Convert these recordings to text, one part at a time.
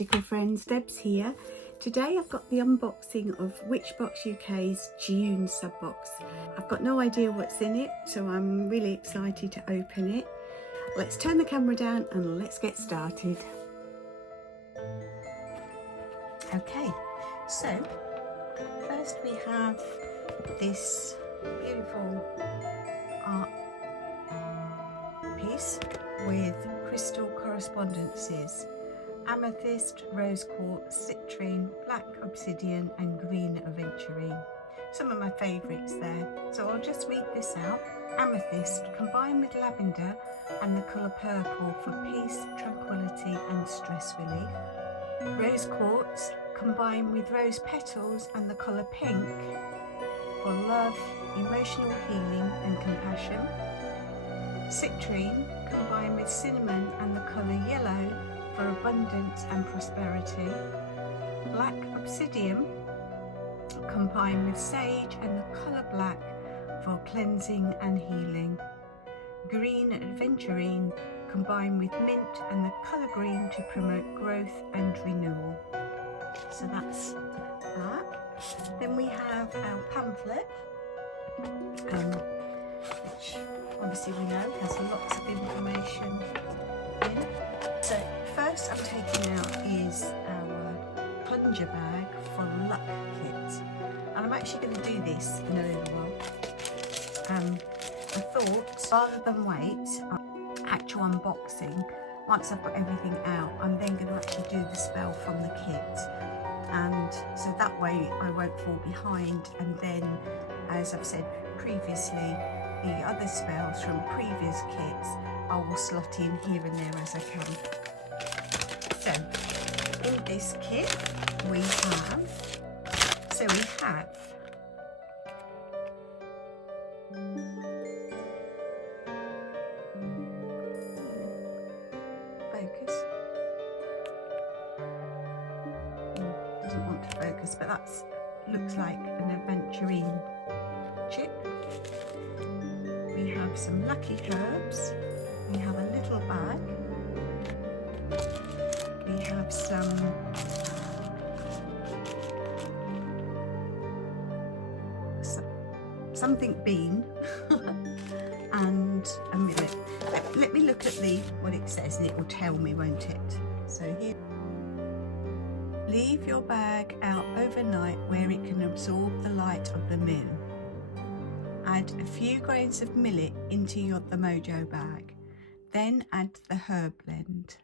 magical friends, Deb's here. Today I've got the unboxing of Witchbox UK's June sub-box. I've got no idea what's in it, so I'm really excited to open it. Let's turn the camera down and let's get started. Okay, so first we have this beautiful art piece with crystal correspondences: amethyst, rose quartz, citrine, black obsidian and green aventurine. Some of my favourites there, so I'll just read this out. Amethyst, combined with lavender and the colour purple for peace, tranquility and stress relief. Rose quartz, combined with rose petals and the colour pink for love, emotional healing and compassion. Citrine, combined with cinnamon and the colour yellow for abundance and prosperity. Black obsidian, combined with sage and the colour black for cleansing and healing. Green aventurine, combined with mint and the colour green to promote growth and renewal. So that's that. Then we have our pamphlet, which obviously we know has lots of information in. So first I'm taking out is our plunger bag for luck kit, and I'm actually going to do this in a little while. I thought rather than wait actual unboxing, once I've got everything out, I'm then going to actually do the spell from the kit, and so that way I won't fall behind, and then, as I've said previously, the other spells from previous kits I will slot in here and there as I can. So in this kit we have focus. Doesn't want to focus, but that's looks like an aventurine chip. We have some lucky herbs. We have a little bag. We have something bean and a millet. Let me look at what it says and it will tell me, won't it? So here, leave your bag out overnight where it can absorb the light of the moon. Add a few grains of millet into the mojo bag. Then add the herb blend.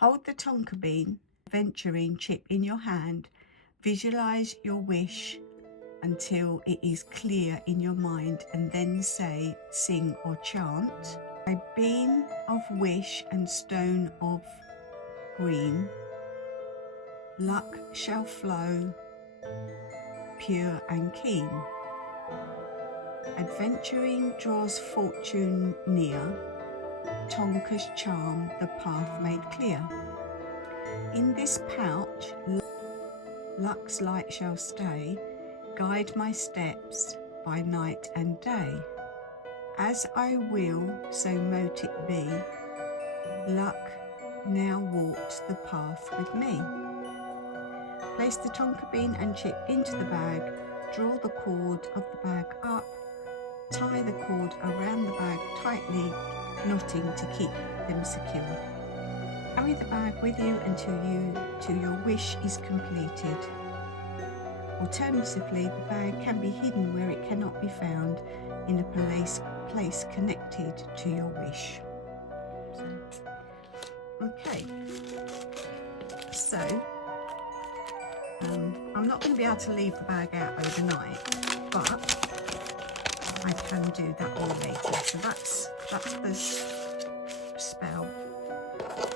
Hold the tonka bean aventurine chip in your hand. Visualize your wish until it is clear in your mind, and then say, sing or chant. A bean of wish and stone of green, luck shall flow pure and keen. Aventurine draws fortune near, Tonka's charm the path made clear. In this pouch luck's light shall stay, guide my steps by night and day. As I will, so mote it be, luck now walks the path with me. Place the tonka bean and chip into the bag, draw the cord of the bag up, tie the cord around the bag tightly, knotting to keep them secure. Carry the bag with you till your wish is completed. Alternatively, the bag can be hidden where it cannot be found in a place connected to your wish. Okay, so I'm not going to be able to leave the bag out overnight, but I can do that all later. So that's the spell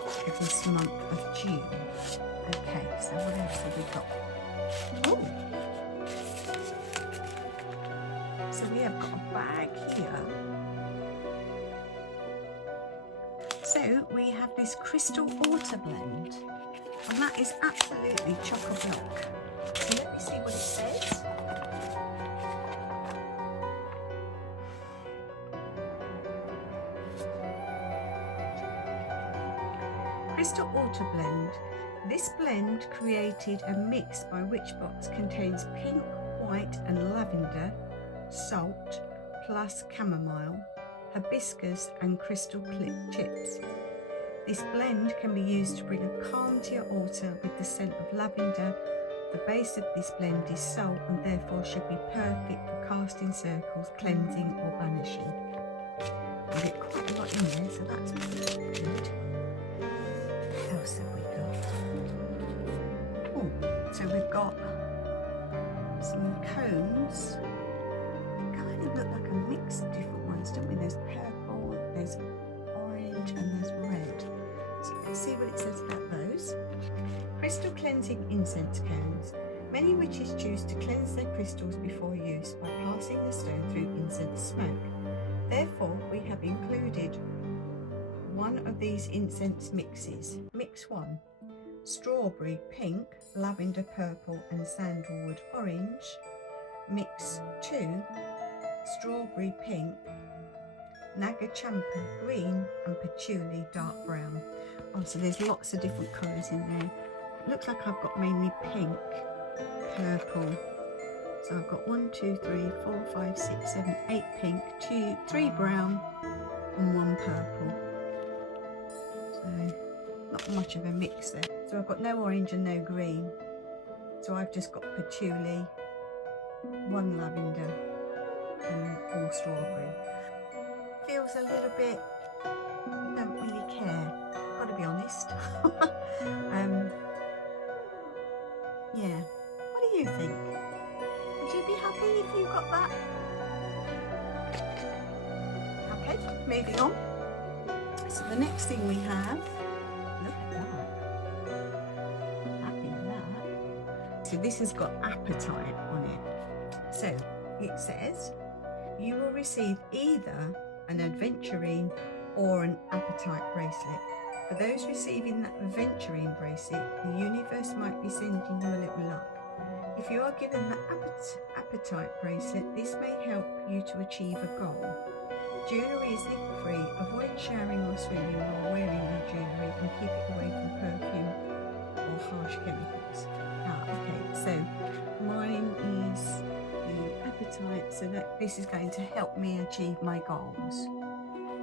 for this month of June. Okay, so what else have we got? Oh, so we have got a bag here. So we have this crystal water blend, and that is absolutely chock-a-block. So let me see what it says. Crystal Altar Blend. This blend, created and mixed by Witchbox, contains pink, white and lavender, salt, plus chamomile, hibiscus and crystal chips. This blend can be used to bring a calm to your altar with the scent of lavender. The base of this blend is salt and therefore should be perfect for casting circles, cleansing or banishing. We get quite a lot in there, so that's pretty good. What else have we got? Oh, so we've got some cones. They kind of look like a mix of different ones, don't we? There's purple, there's orange and there's red. So let's see what it says about those. Crystal cleansing incense cones. Many witches choose to cleanse their crystals before use by passing the stone through incense smoke. Therefore, we have included one of these incense mixes. Mix 1. Strawberry pink, lavender purple and sandalwood orange. Mix 2. Strawberry pink, nagachampa green and patchouli dark brown. Oh, so there's lots of different colours in there. It looks like I've got mainly pink, purple. So I've got 1, 2, 3, 4, 5, 6, 7, 8 pink, 2, 3 brown and 1 purple. So not much of a mix there. So I've got no orange and no green. So I've just got patchouli, 1 lavender and all strawberry. Feels a little bit, don't really care, gotta be honest. Yeah, what do you think? Would you be happy if you got that? Okay, moving on. So the next thing we have, look at that. Happy with that. So this has got appetite on it. So it says, you will receive either an adventuring or an appetite bracelet. For those receiving that adventuring bracelet, the universe might be sending you a little luck. If you are given the appetite bracelet, this may help you to achieve a goal. Jewellery is nickel free. Avoid showering or swimming while wearing your jewellery and keep it away from perfume or harsh chemicals. Okay, so mine is the appetite, so that this is going to help me achieve my goals.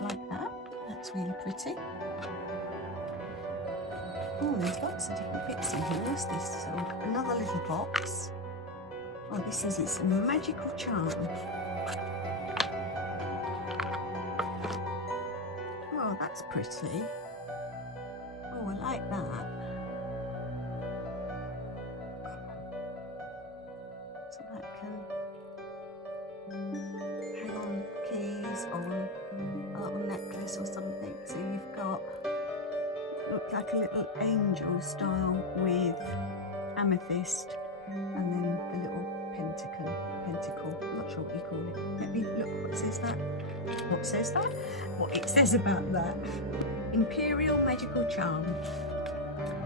Like that. That's really pretty. Oh, there's lots of different bits in here. What's this? So another little box. Oh, this is its magical charm. Oh, that's pretty. Oh, I like that. So that can hang on keys or a little necklace or something. So you've got, look like a little angel style with amethyst and then the little pentacle. I'm not sure what you call it. Let me look, what says that? What says that? What it says about that. Imperial Magical Charm.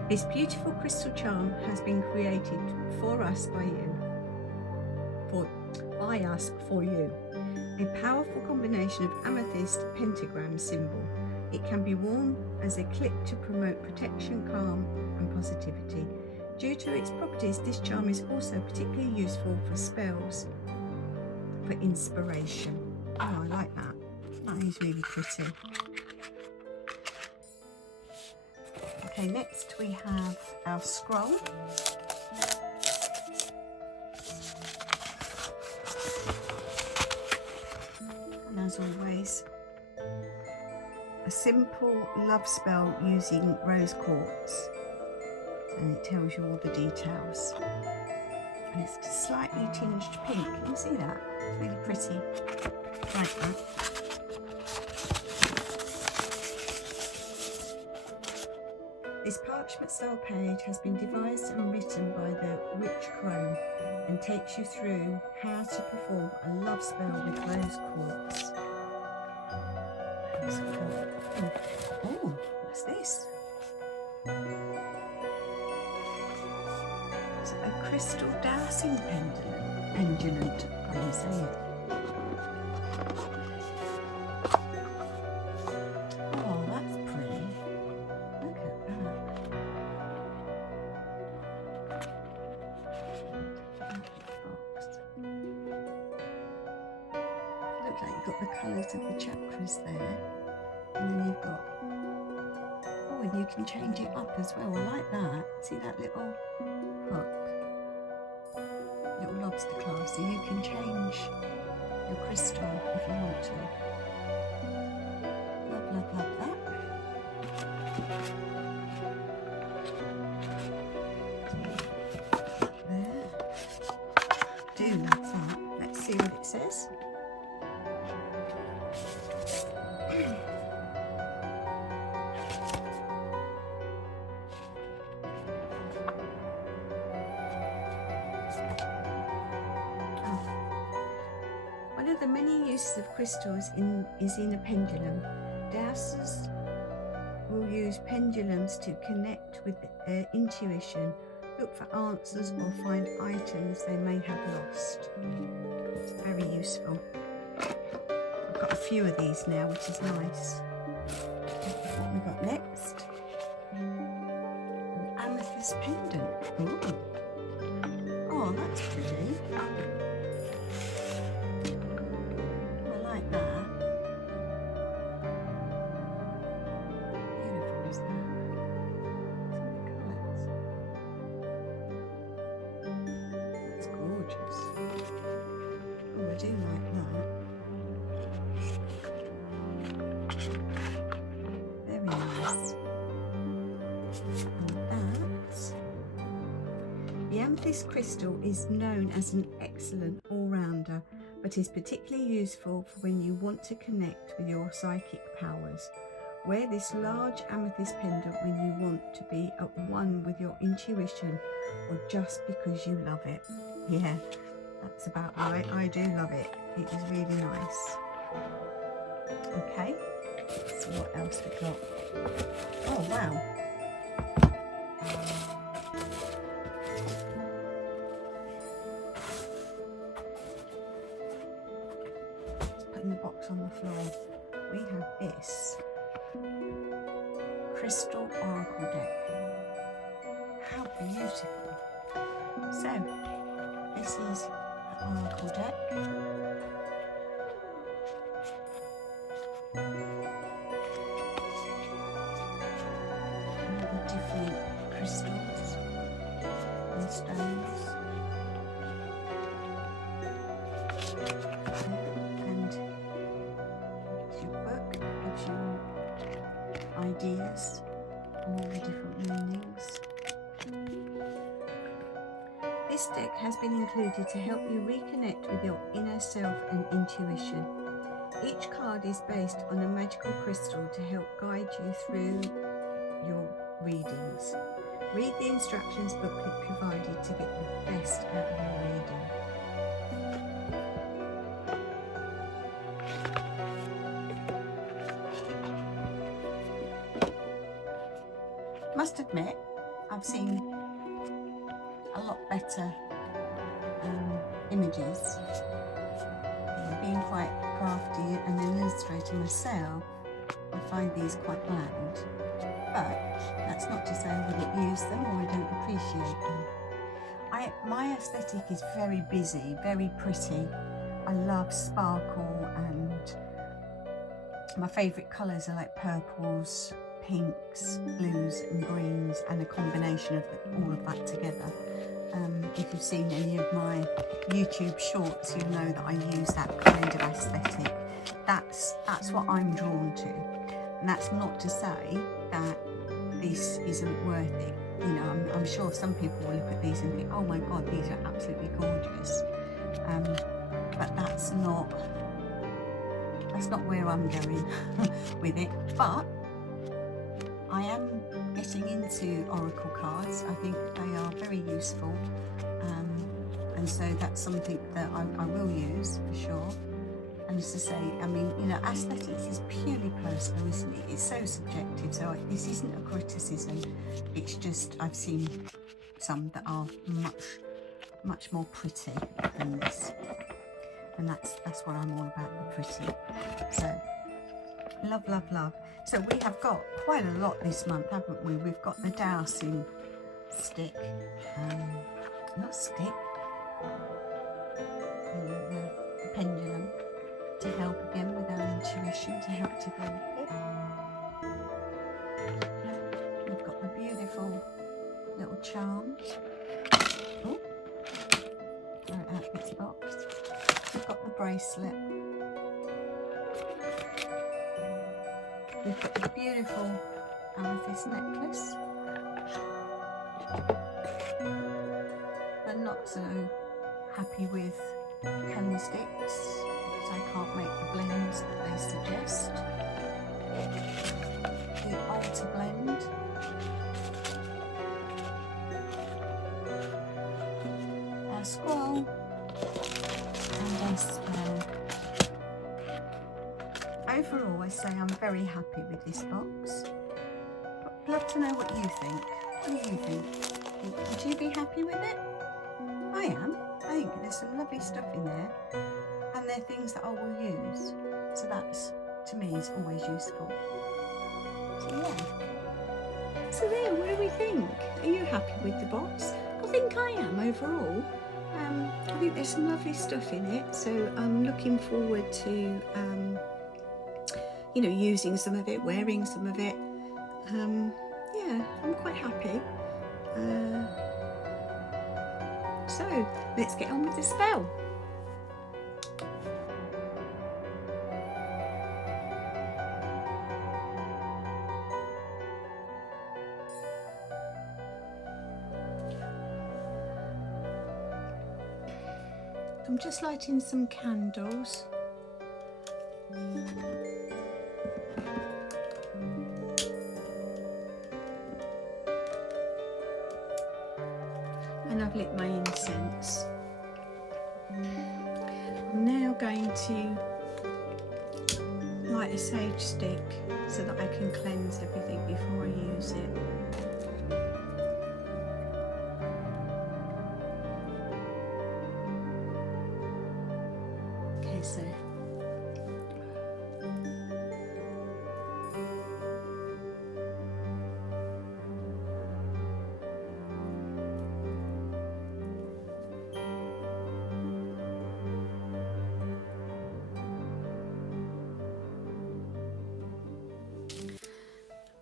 This beautiful crystal charm has been created for us by you. For you. A powerful combination of amethyst pentagram symbol. It can be worn as a clip to promote protection, calm and positivity. Due to its properties, this charm is also particularly useful for spells for inspiration. Oh, I like that. That is really pretty. Okay, next we have our scroll. And as always, a simple love spell using rose quartz, and it tells you all the details. And it's slightly tinged pink. Can you see that? It's really pretty. Like that. This parchment style page has been devised and written by the Witchcraft and takes you through how to perform a love spell with rose quartz. Oh, what's this? It's a crystal dowsing pendulum. I can say it. Oh, that's pretty. Look at that. you've got the colours of the chakras there, and then you've got, oh, and you can change it up as well. I like that. See that little hook, little lobster claw, so you can change your crystal if you want to. Love, love, love that. There. Do love that. Let's see what it says. One of the many uses of crystals is in a pendulum. Dowsers will use pendulums to connect with their intuition, look for answers, or find items they may have lost. It's very useful. I've got a few of these now, which is nice. What have we got next? An amethyst pendant. Ooh. Oh, that's pretty. I do like that. Very nice. And that. The amethyst crystal is known as an excellent all-rounder, but is particularly useful for when you want to connect with your psychic powers. Wear this large amethyst pendant when you want to be at one with your intuition, or just because you love it. Yeah. That's about right. I do love it. It is really nice. Okay, so what else we got? Oh wow. Let's put in the box on the floor. We have this crystal oracle deck. How beautiful. So this is oracle deck. All the different crystals and stones. And it's your book, it gives you ideas and all the different meanings. This deck has been included to help you reconnect with your inner self and intuition. Each card is based on a magical crystal to help guide you through your readings. Read the instructions booklet provided to get the best out of your reading. Must admit, I've seen a lot better images. Being quite crafty and an illustrator myself, I find these quite bland. But that's not to say I wouldn't use them or I don't appreciate them. My aesthetic is very busy, very pretty. I love sparkle, and my favourite colours are like purples, pinks, blues and greens, and a combination of all of that together. If you've seen any of my YouTube shorts, you'll know that I use that kind of aesthetic. That's what I'm drawn to, and that's not to say that this isn't worth it. You know, I'm sure some people will look at these and think, oh my god, these are absolutely gorgeous, but that's not where I'm going with it. But I am getting into oracle cards. I think they are very useful, and so that's something that I will use for sure. And as to say, I mean, you know, aesthetics is purely personal, isn't it? It's so subjective, so this isn't a criticism. It's just I've seen some that are much more pretty than this, and that's what I'm all about, the pretty. So love, love, love. So we have got quite a lot this month, haven't we? We've got the dowsing stick, not stick, you know, the pendulum. to help again with our intuition, to help develop it. We've got the beautiful little charms. Oh, throw it out of its box. We've got the bracelet. We've got the beautiful amethyst necklace. I'm not so happy with cone sticks because I can't make the blends that they suggest. The altar blend. Our scroll and our spell. Overall, I say I'm very happy with this box. I'd love to know what you think. What do you think? Would you be happy with it? I am. I think there's some lovely stuff in there, and they're things that I will use. So that's, to me, is always useful. So yeah. So there, what do we think? Are you happy with the box? I think I am overall. I think there's some lovely stuff in it, so I'm looking forward to you know, using some of it, wearing some of it. Yeah, I'm quite happy. So let's get on with the spell. I'm just lighting some candles. And I've lit my incense. I'm now going to light a sage stick so that I can cleanse everything before I use it. Okay, so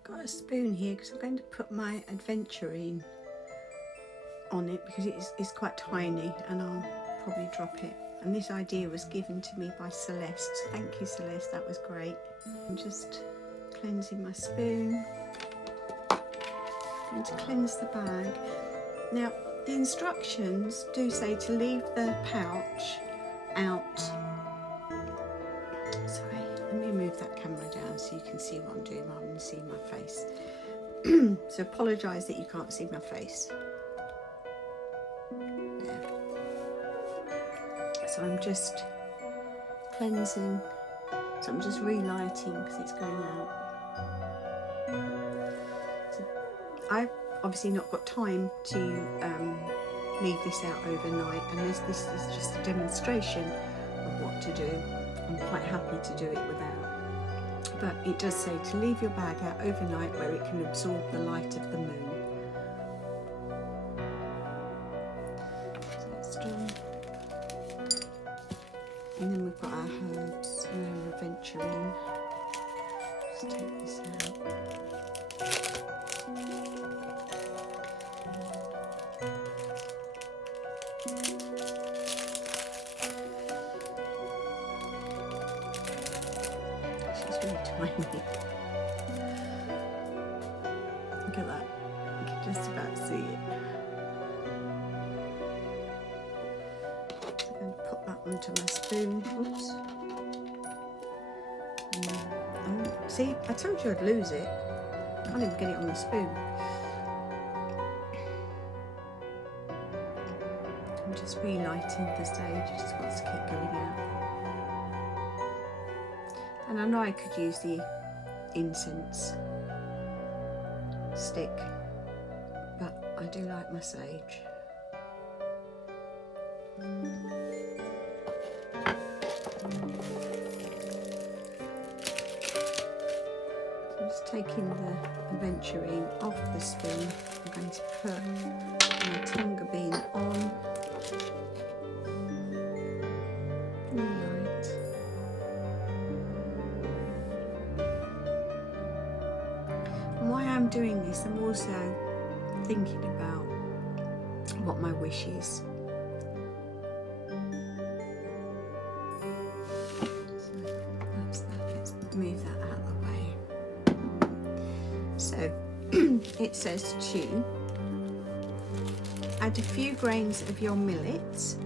got a spoon here because I'm going to put my adventuring on it because it's quite tiny and I'll probably drop it. And this idea was given to me by Celeste. Thank you, Celeste, that was great. I'm just cleansing my spoon. I'm going to cleanse the bag. Now, the instructions do say to leave the pouch out. Sorry, let me move that camera down so you can see what I'm doing rather than see my face. So apologise that you can't see my face. There. So I'm just cleansing, so I'm just relighting because it's going out. So I've obviously not got time to leave this out overnight, and as this is just a demonstration of what to do, I'm quite happy to do it without. But it does say to leave your bag out overnight where it can absorb the light of the moon. So that's done. And then we've got our herbs and our adventuring. Just take this out. She's really tiny. Look at that. You can just about see it. Onto my spoon. Oops. Oh, see, I told you I'd lose it. I can't even get it on the spoon. I'm just relighting the sage. It just wants to keep going out. And I know I could use the incense stick, but I do like my sage. Taking the adventuring off the spoon, I'm going to put my tonga bean on. Relight. also thinking about what my wish is. So that's that. Let's move that out of the way. So it says to add a few grains of your millet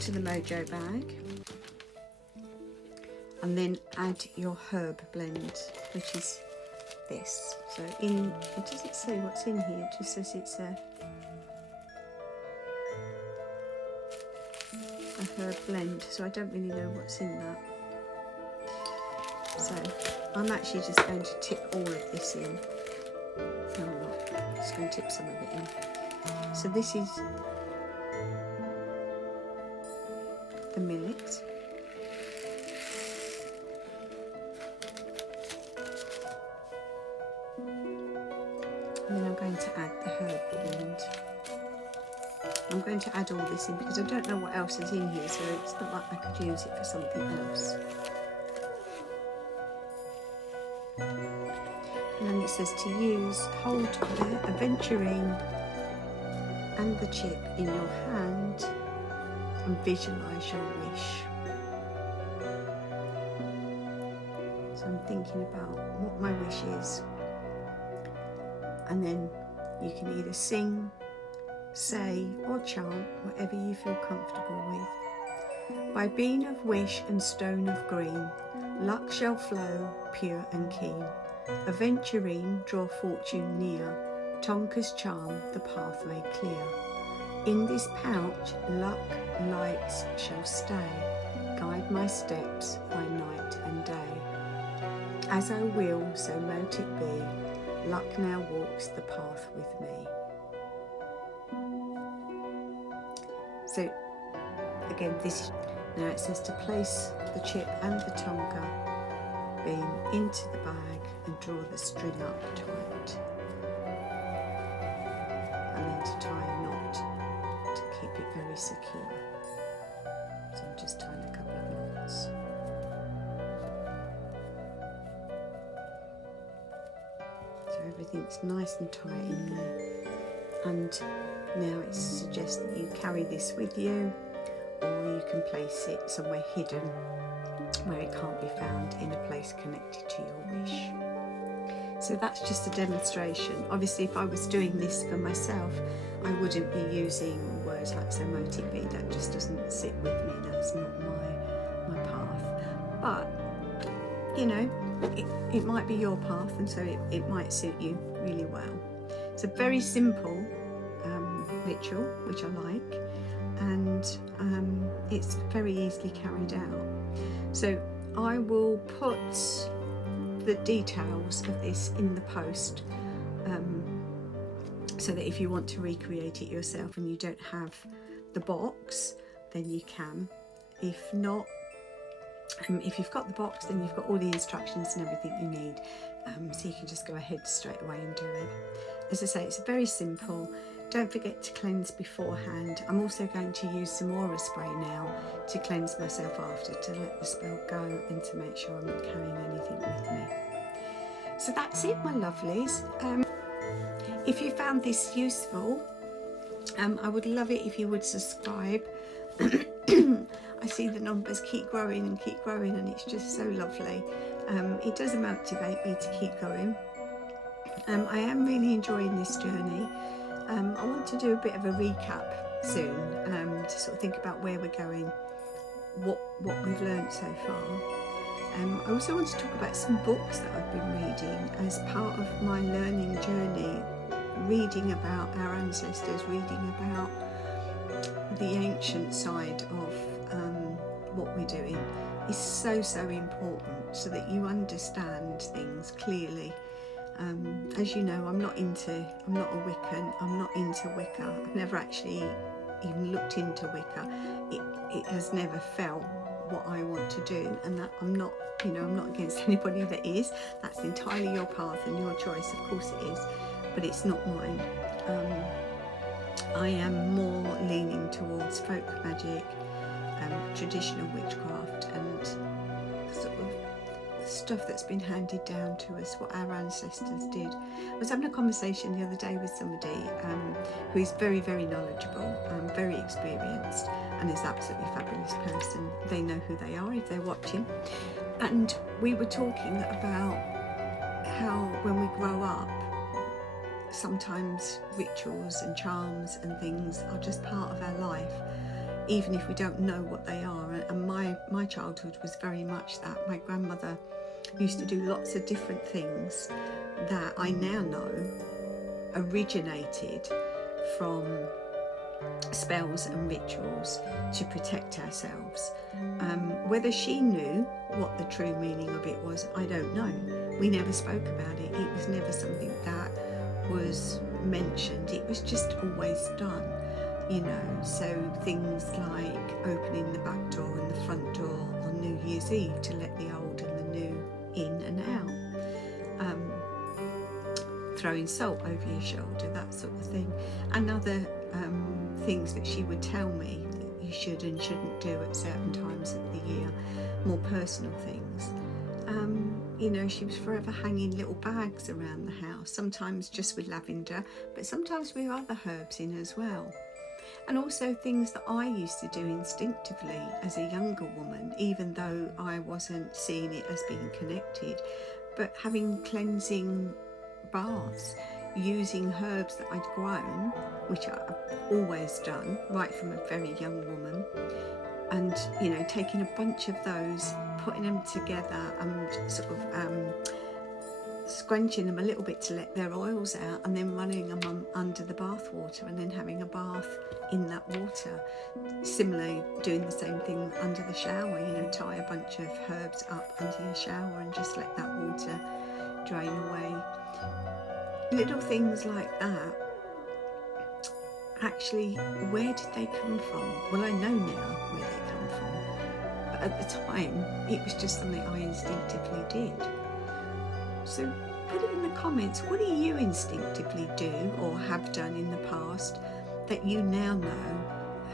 to the mojo bag, and then add your herb blend, which is this. So it doesn't say what's in here, it just says it's a herb blend, so I don't really know what's in that. So I'm actually just going to tip all of this in. No, I'm not. I'm just going to tip some of it in. So this is the millet. And then I'm going to add the herb blend. I'm going to add all this in because I don't know what else is in here, so it's not like I could use it for something else. And then it says to hold the aventurine and the chip in your hand and visualise your wish. So I'm thinking about what my wish is, and then you can either sing, say or chant, whatever you feel comfortable with. By bean of wish and stone of green, luck shall flow pure and keen. Aventurine, draw fortune near, Tonka's charm the pathway clear. In this pouch luck lights shall stay, guide my steps by night and day. As I will, so mote it be, luck now walks the path with me. So again, now it says to place the chip and the tonka bean into the bag and draw the string up tight, and then to tie a knot to keep it very secure. So I'm just tying a couple of knots. So everything's nice and tight in there, and now it suggests that you carry this with you, or you can place it somewhere hidden where it can't be found in a place connected to your wish. So that's just a demonstration. Obviously, if I was doing this for myself, I wouldn't be using words like so mote it be. That just doesn't sit with me. That's not my path. But you know, it might be your path, and so it might suit you really well. It's a very simple ritual, which I like, and it's very easily carried out. So I will put the details of this in the post, so that if you want to recreate it yourself and you don't have the box, then you can. If not, if you've got the box, then you've got all the instructions and everything you need, so you can just go ahead straight away and do it. As I say, it's very simple. Don't forget to cleanse beforehand. I'm also going to use some aura spray now to cleanse myself after, to let the spell go and to make sure I'm not carrying anything with me. So that's it, my lovelies. If you found this useful, I would love it if you would subscribe. I see the numbers keep growing and it's just so lovely. It does motivate me to keep going. I am really enjoying this journey. I want to do a bit of a recap soon, to sort of think about where we're going, what we've learned so far. I also want to talk about some books that I've been reading as part of my learning journey, reading about our ancestors, reading about the ancient side of what we're doing is so important, so that you understand things clearly. As you know, I'm not a Wiccan, I'm not into Wicca. I've never actually even looked into Wicca. It has never felt what I want to do, and that I'm not against anybody that is. That's entirely your path and your choice, of course it is, but it's not mine. I am more leaning towards folk magic, traditional witchcraft, and sort of stuff that's been handed down to us, what our ancestors did. I was having a conversation the other day with somebody who is very, very knowledgeable, very experienced, and is absolutely fabulous person. They know who they are if they're watching. And we were talking about how when we grow up, sometimes rituals and charms and things are just part of our life, even if we don't know what they are. And my childhood was very much that. My grandmother used to do lots of different things that I now know originated from spells and rituals to protect ourselves. Whether she knew what the true meaning of it was, I don't know. We never spoke about it. It was never something that was mentioned. It was just always done, you know. So things like opening the back door and the front door on New Year's Eve to let the old and the new in and out, throwing salt over your shoulder, that sort of thing, and other things that she would tell me that you should and shouldn't do at certain times of the year, more personal things. You know, she was forever hanging little bags around the house, sometimes just with lavender, but sometimes with other herbs in as well. And also things that I used to do instinctively as a younger woman, even though I wasn't seeing it as being connected, but having cleansing baths, using herbs that I'd grown, which I've always done right from a very young woman, and, you know, taking a bunch of those, putting them together and sort of scrunching them a little bit to let their oils out, and then running them under the bath water and then having a bath in that water. Similarly, doing the same thing under the shower, you know, tie a bunch of herbs up under your shower and just let that water drain away. Little things like that. Actually, where did they come from? Well, I know now where they come from, but at the time it was just something I instinctively did. So put it in the comments, what do you instinctively do or have done in the past that you now know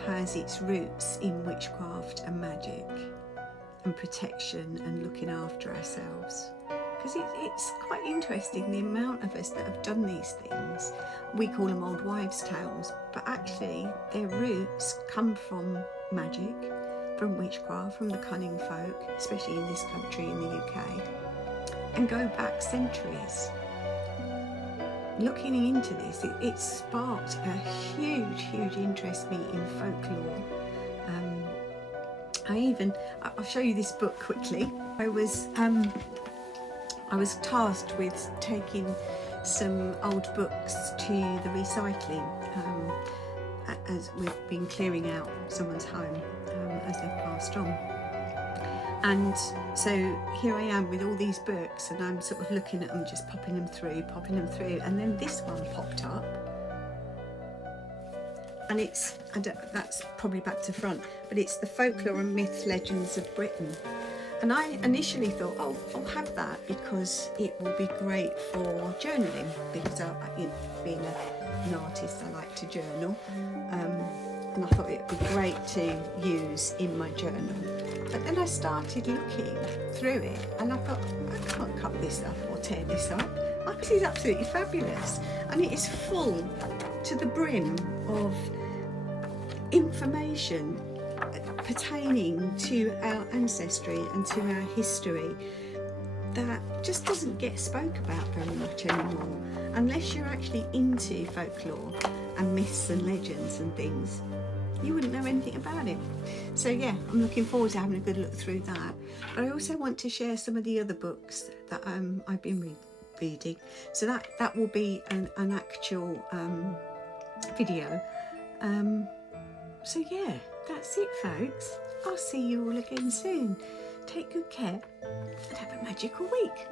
has its roots in witchcraft and magic and protection and looking after ourselves? Because it's quite interesting, the amount of us that have done these things. We call them old wives' tales, but actually their roots come from magic, from witchcraft, from the cunning folk, especially in this country, in the UK, and go back centuries. Looking into this, it sparked a huge interest in me in folklore. I'll show you this book quickly. I was tasked with taking some old books to the recycling, as we've been clearing out someone's home as they've passed on. And so here I am with all these books, and I'm sort of looking at them, just popping them through, and then this one popped up, and that's probably back to front, but it's the Folklore and Myth Legends of Britain. And I initially thought, oh, I'll have that because it will be great for journaling, because being an artist, I like to journal, and I thought it would be great to use in my journal. But then I started looking through it, and I thought, I can't cut this up or tear this up. This is absolutely fabulous, and it is full to the brim of information pertaining to our ancestry and to our history that just doesn't get spoke about very much anymore, unless you're actually into folklore and myths and legends and things. You wouldn't know anything about it. So yeah, I'm looking forward to having a good look through that. But I also want to share some of the other books that I've been reading. So that will be an actual video. So yeah, that's it, folks. I'll see you all again soon. Take good care and have a magical week.